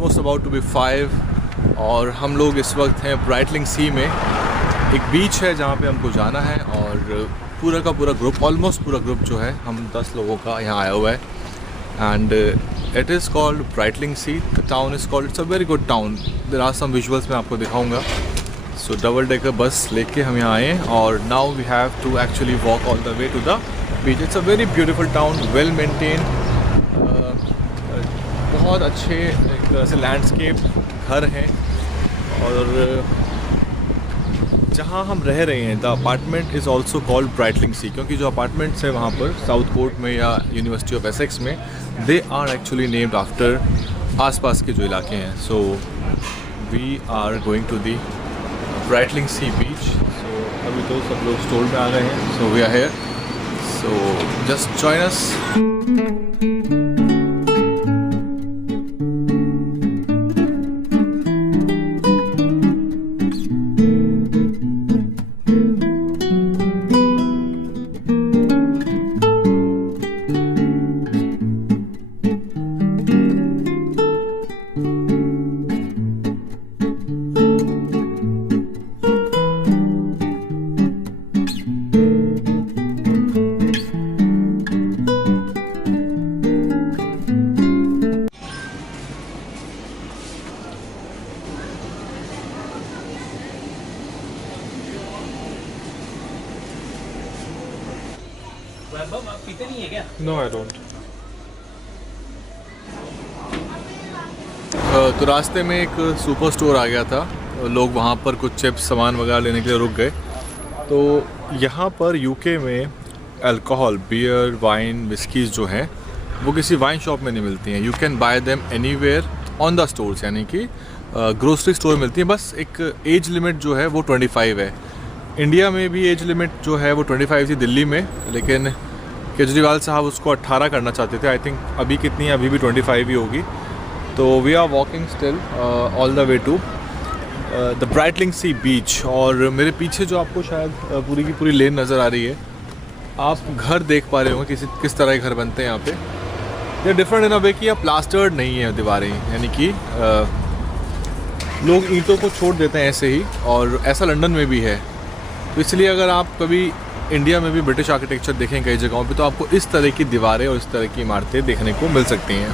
Almost about to be 5 और हम लोग इस वक्त हैं ब्राइटलिंग सी में। एक बीच है जहाँ पे हमको जाना है और पूरा का पूरा ग्रुप, ऑलमोस्ट पूरा ग्रुप जो है, हम 10 लोगों का यहाँ आया हुआ है। And it is called Brightlingsea. The town is called, it's a very good town. There are some visuals मैं आपको दिखाऊंगा। सो डबल डेकर बस लेके हम यहाँ आए और now we have to actually walk all the way to the beach. It's a very beautiful town, well maintain, बहुत अच्छे एक तरह से लैंडस्केप घर हैं। और जहाँ हम रह रहे हैं, the apartment is also called Brightlingsea, क्योंकि जो अपार्टमेंट्स है वहाँ पर साउथ कोर्ट में या यूनिवर्सिटी ऑफ एसेक्स में, they are actually named after आसपास के जो इलाके हैं। So we are going to the Brightlingsea beach. So अभी तो सब लोग स्टोर में आ गए हैं। So we are here, so just join us. आप पीते नहीं है क्या? No I don't. तो रास्ते में एक सुपर स्टोर आ गया था, लोग वहाँ पर कुछ चिप्स सामान वगैरह लेने के लिए रुक गए। तो यहाँ पर यूके में अल्कोहल, बियर, वाइन, विस्कीज़ जो हैं वो किसी वाइन शॉप में नहीं मिलती हैं। You can buy them anywhere on the stores, यानी कि ग्रोसरी स्टोर मिलती है। बस एक एज लिमिट जो है वो 25 है। इंडिया में भी एज लिमिट जो है वो 25 थी दिल्ली में, लेकिन केजरीवाल साहब उसको 18 करना चाहते थे। आई थिंक अभी कितनी है, अभी भी 25 ही होगी। तो we are walking still all the way to the Brightlingsea beach. और मेरे पीछे जो आपको शायद पूरी की पूरी लेन नज़र आ रही है, आप घर देख पा रहे होंगे किस तरह के घर बनते हैं यहाँ पे। ये डिफरेंट इन अ वे कि यहाँ प्लास्टर्ड नहीं है दीवारें, यानी कि लोग ईंटों को छोड़ देते हैं ऐसे ही, और ऐसा लंदन में भी है। तो इसलिए अगर आप कभी इंडिया में भी ब्रिटिश आर्किटेक्चर देखें कई जगहों पे, तो आपको इस तरह की दीवारें और इस तरह की इमारतें देखने को मिल सकती हैं।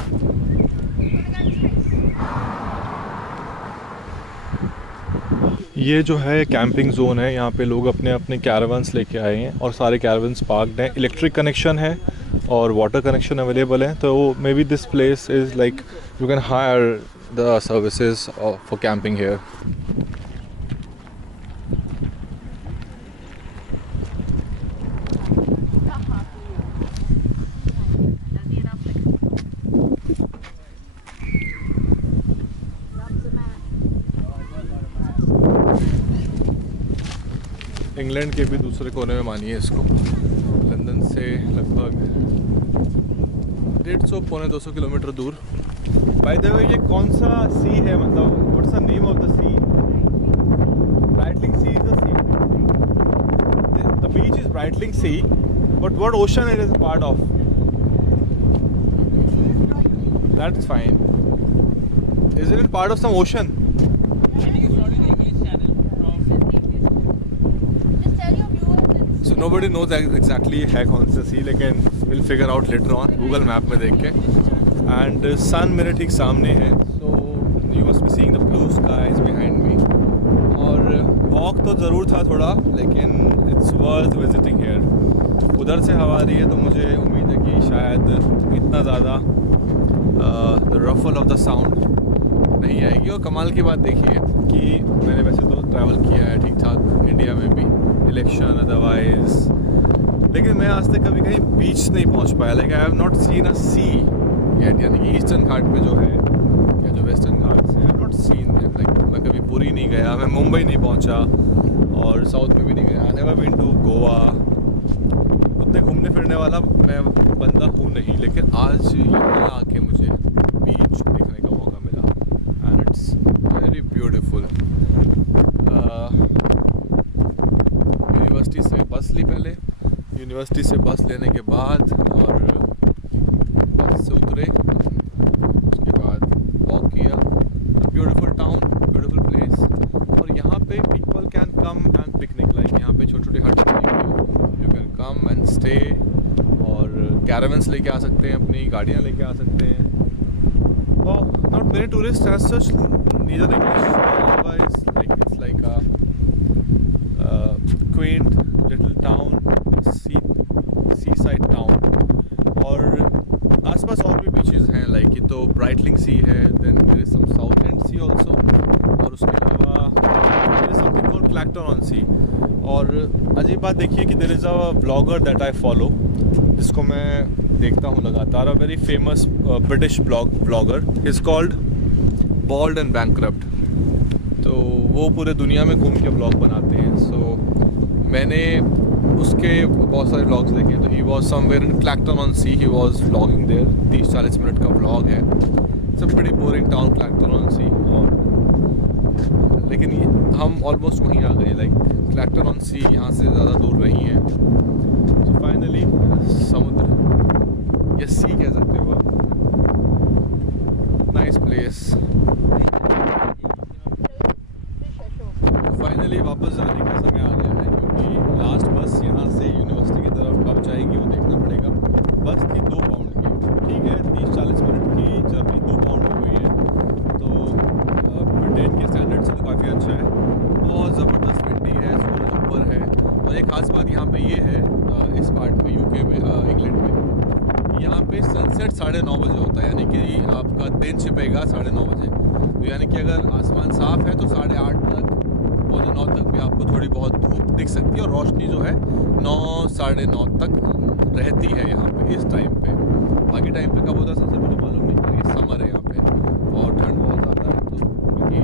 ये जो है कैंपिंग जोन है, यहाँ पे लोग अपने अपने कैरावन्स लेके आए हैं और सारे कैरावन्स पार्क्ड हैं। इलेक्ट्रिक कनेक्शन है और वाटर कनेक्शन अवेलेबल है। तो may be this place is like you can hire the services for camping here. England के भी दूसरे कोने में मानिए इसको। लंदन से लगभग 150-200 किलोमीटर दूर। बाय द वे, ये कौन सा सी है, मतलब what's the name of the sea? Brightlingsea is the sea. The beach is Brightlingsea, but what ocean it is part of? That's fine. Is it part of some ocean? So nobody knows exactly है कौन सा सी, लेकिन we'll figure out later on Google map में देख के। And सन मेरे ठीक सामने है, so you must be seeing the blue skies behind me। और वॉक तो ज़रूर था थोड़ा, लेकिन it's worth visiting here। उधर से हवा आ रही है तो मुझे उम्मीद है कि शायद इतना ज़्यादा the ruffle of the sound नहीं आएगी। और कमाल की बात देखिए कि मैंने वैसे तो ट्रैवल किया है ठीक ठाक इंडिया में भी, इलेक्शन अदरवाइज, लेकिन मैं आज तक कभी कहीं बीच नहीं पहुंच पाया। Like I have not seen a sea yet, यानी कि ईस्टर्न घाट पे जो है या जो वेस्टर्न घाट से, आई हैव नॉट सीन। लाइक मैं कभी पुरी नहीं गया, मैं मुंबई नहीं पहुंचा और साउथ में भी नहीं गया। I never been to Goa. उतने घूमने फिरने वाला मैं बंदा हूँ नहीं, लेकिन आज यहाँ आके मुझे बीच देखने का मौका मिला and it's very beautiful. University से बस ली पहले, यूनिवर्सिटी से बस लेने के बाद और बस से उतरे, उसके बाद वॉक किया ब्यूटीफुल टाउन, ब्यूटीफुल प्लेस। और यहाँ पे people can come and picnic, like यहाँ पे छोटी छोटी हट बनी हुई है, you can come and stay, और कैरावन्स लेके आ सकते हैं, अपनी गाड़ियाँ लेके आ सकते हैं। Not many tourist as such, neither English, otherwise like it's like a quaint little town, seaside town। और आसपास और भी बीचेस हैं, लाइक ये तो ब्राइटलिंग सी है, then there is some Southend sea also, और उसके अलावा there is something called Clacton sea. और अजीब बात देखिए कि there is a blogger that I follow, जिसको मैं देखता हूँ लगातार, a very famous British blogger, is called Bald and Bankrupt. तो वो पूरे दुनिया में घूम के ब्लॉग बनाते हैं। सो मैंने उसके बहुत सारे ब्लॉग्स देखे हैं। तो he was somewhere in Clacton on Sea, he was vlogging there, 30-40 minute का ब्लॉग है। सब बड़ी boring town Clacton on Sea, और लेकिन हम ऑलमोस्ट वहीं आ गए, लाइक क्लैक्टन ऑन सी यहाँ से ज़्यादा दूर नहीं है। तो फाइनली समुद्र या सी कह सकते हो आप, नाइस प्लेस। फाइनली वापस जाने का समय आ गया है, क्योंकि लास्ट बस यहाँ से यूनिवर्सिटी की तरफ कब जाएगी वो देखना पड़ेगा। बस थी 2 पाउंड की, ठीक है, 30-40 मिनट की जर्नी 2 पाउंड में हुई है, तो ब्रिटेन के स्टैंडर्ड से तो काफ़ी अच्छा है। बहुत ज़बरदस्त विंडी है, सूरज ऊपर है, और एक ख़ास बात यहाँ पे ये है, इस पार्ट में, यूके में, इंग्लैंड में, यहाँ पे सनसेट 9:30 बजे होता है, यानी कि आपका दिन छिपेगा 9:30 बजे। तो यानी कि अगर आसमान साफ़ है तो 8:30 तक, 9:45 तक भी आपको थोड़ी बहुत धूप दिख सकती है, और रोशनी जो है 9-9:30 तक रहती है यहाँ पे इस टाइम पे। बाकी टाइम पे कब होता है सनसेट मुझे मालूम नहीं, पर ये समर है यहाँ पे और ठंड बहुत ज़्यादा है, तो क्योंकि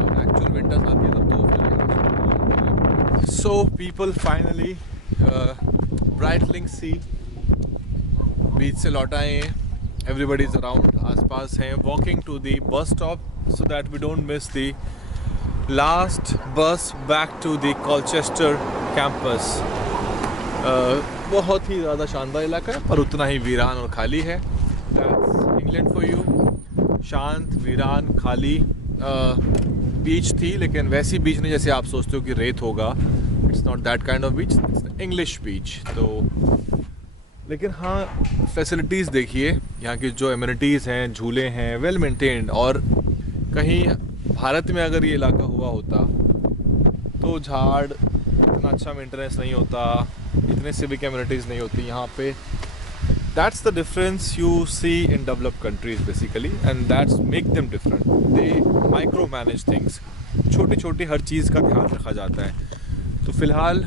जब एक्चुअल विंटर्स आती है तब तो फिर। सो पीपल फाइनली ब्राइटलिंग सी बीच से लौट आए हैं, एवरीबडी इज़ अराउंड, आसपास हैं, walking to the bus stop so that we don't miss the last bus back to the Colchester campus. बहुत ही ज़्यादा शानदार इलाका है, पर उतना ही वीरान और खाली है। दैट्स इंग्लैंड फॉर यू, शांत, वीरान, खाली। बीच थी, लेकिन वैसी बीच नहीं जैसे आप सोचते हो कि रेत होगा। It's not that kind of beach, it's English beach. तो लेकिन हाँ, फैसिलिटीज़ देखिए यहाँ की, जो एमिनिटीज़ हैं, झूले हैं, वेल मेंटेन्ड। और कहीं भारत में अगर ये इलाका हुआ होता तो झाड़, इतना अच्छा मेंटेनेंस नहीं होता, इतने सिविक एमिनिटीज़ नहीं होती यहाँ पे। That's the difference you see in developed countries basically, and that's make them different. They micro manage things, छोटी छोटी हर चीज़ का ध्यान रखा जाता है। तो फ़िलहाल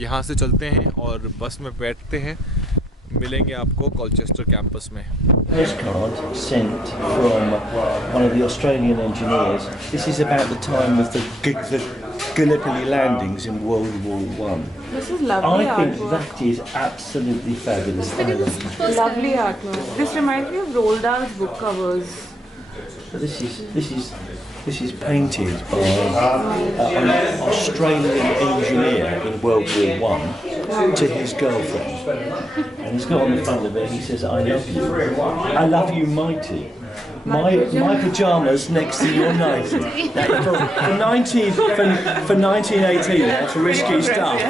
यहाँ से चलते हैं और बस में बैठते हैं, मिलेंगे आपको कॉलचेस्टर कैंपस में। Postcard sent from one of the Australian engineers. This is about the time of the Gallipoli landings in World War I. This is lovely I think artwork. that is absolutely fabulous. Lovely artwork. This reminds me of Roald Dahl's book covers. This is painted by an Australian engineer in World War I to his girlfriend. And he's got on the front of it, he says, I love you. I love you mighty. My pyjamas next to your nighty. For 1918, that's risky stuff.